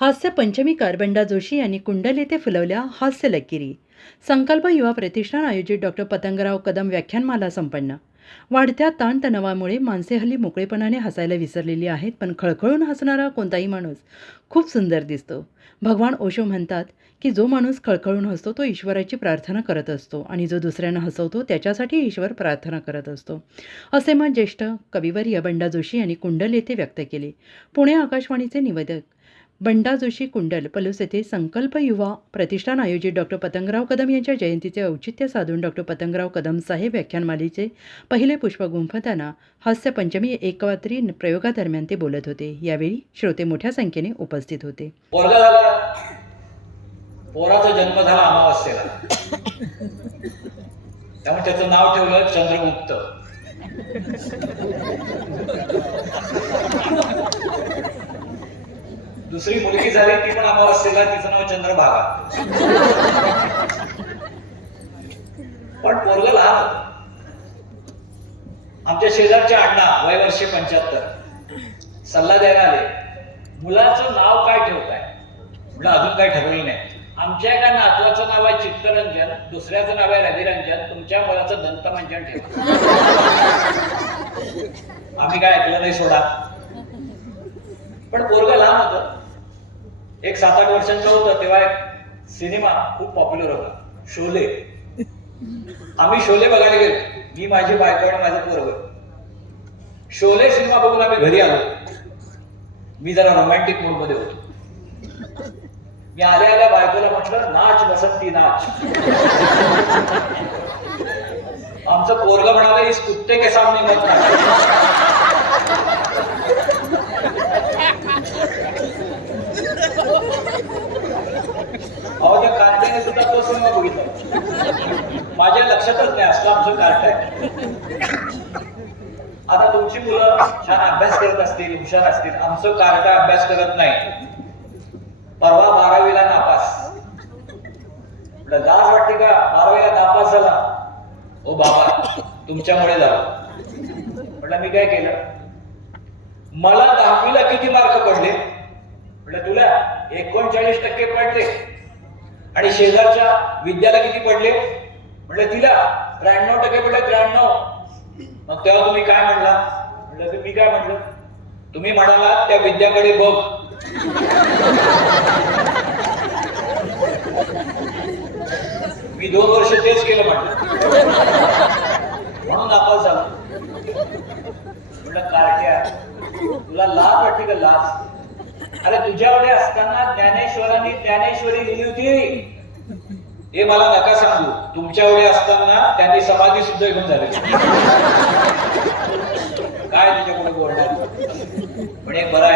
हास्य पंचमीकार बंडा जोशी यांनी कुंडल येथे फुलवल्या हास्य लकीरी. संकल्प युवा प्रतिष्ठान आयोजित डॉक्टर पतंगराव कदम व्याख्यानमाला संपन्न. वाढत्या ताणतणावामुळे माणसे हल्ली मोकळेपणाने हसायला विसरलेली आहेत पण खळखळून हसणारा कोणताही माणूस खूप सुंदर दिसतो. भगवान ओशो म्हणतात की जो माणूस खळखळून हसतो तो ईश्वराची प्रार्थना करत असतो आणि जो दुसऱ्यांना हसवतो त्याच्यासाठी ईश्वर प्रार्थना करत असतो. असे मत ज्येष्ठ कविवर्य बंडा जोशी यांनी कुंडल येथे व्यक्त केले. पुणे आकाशवाणीचे निवेदक बंडा जोशी कुंडल पलूस येथे संकल्प युवा प्रतिष्ठान आयोजित डॉक्टर पतंगराव कदम यांच्या जयंतीचे औचित्य साधून डॉक्टर पतंगराव कदम साहेब व्याख्यानमालेचे पहिले पुष्प गुंफताना हास्यपंचमी एकवात्री प्रयोगादरम्यान ते बोलत होते. यावेळी श्रोते मोठ्या संख्येने उपस्थित होते. पोराचा जन्म झाला अमावस्येला. त्यामुळे त्याचं नाव ठेवलं चंद्रगुप्त. दुसरी मुलगी झाली ती पण अमावस्येला तिचं नाव चंद्रभागा. पण पोरग लहान आमच्या शेजारच्या अण्णा वय वर्षे पंच्याहत्तर. सल्ला द्यायला आले. मुलाचं नाव काय ठेवताय? मुलं अजून काय ठरवलं नाही. आमच्या एका नातवाचं नाव आहे चित्तरंजन दुसऱ्याचं नाव आहे रविरंजन तुमच्या मुलाचं दंतमंजन ठेवा. आम्ही काय ऐकलं नाही सोडा. पण पोरग लहान होतं. एक सात आठ वर्षांचं होतं तेव्हा एक सिनेमा खूप पॉप्युलर होता शोले. आम्ही शोले बघायला गेलो. मी माझी बायको आणि माझं पोरग शोले सिनेमा बघून आम्ही घरी आलो. मी जरा रोमॅन्टिक मूडमध्ये होतो. मी आल्या आल्या बायकोला म्हटलं नाच बसंती नाच. आमचं पोरग म्हणाले इस कुत्ते के सामने मत नाच अहो त्या कार्ट्याने सुद्धा तो सिनेमा बघितला माझ्या लक्षातच नाही असलं आमचं कार्ट आहे. आता तुमची मुलं छान अभ्यास करत असतील हुशार असतील. आमचं कार्ट अभ्यास करत नाही. परवा बारावीला नापास. म्हटलं लाज वाटते का? बारावीला नापास झाला. ओ बाबा तुमच्यामुळे झाला. म्हटलं मी काय केलं? मला दहावीला किती मार्क पडले? म्हटलं तुला एकोणचाळीस टक्के पडले. आणि शेजारच्या विद्याला किती पडले? म्हटलं तिला त्र्याण्णव टक्के पडले त्र्याण्णव. मग तेव्हा तुम्ही काय म्हणला? म्हटलं की मी काय म्हटलं तुम्ही म्हणाला त्या विद्याकडे बघ. मी दोन वर्ष तेच केलं म्हटलं. म्हणून नापास झालो. म्हटलं कार्ट्या तुला लाज वाटते का लाज? अरे तुझ्याकडे असताना ज्ञानेश्वरांनी ज्ञानेश्वरी लिहिली होती. हे मला नका सांगू. तुमच्या वेळी असताना त्यांनी समाधी सुद्धा घेऊन झाली काय तुझ्याकडे बोलणार? पण एक बरा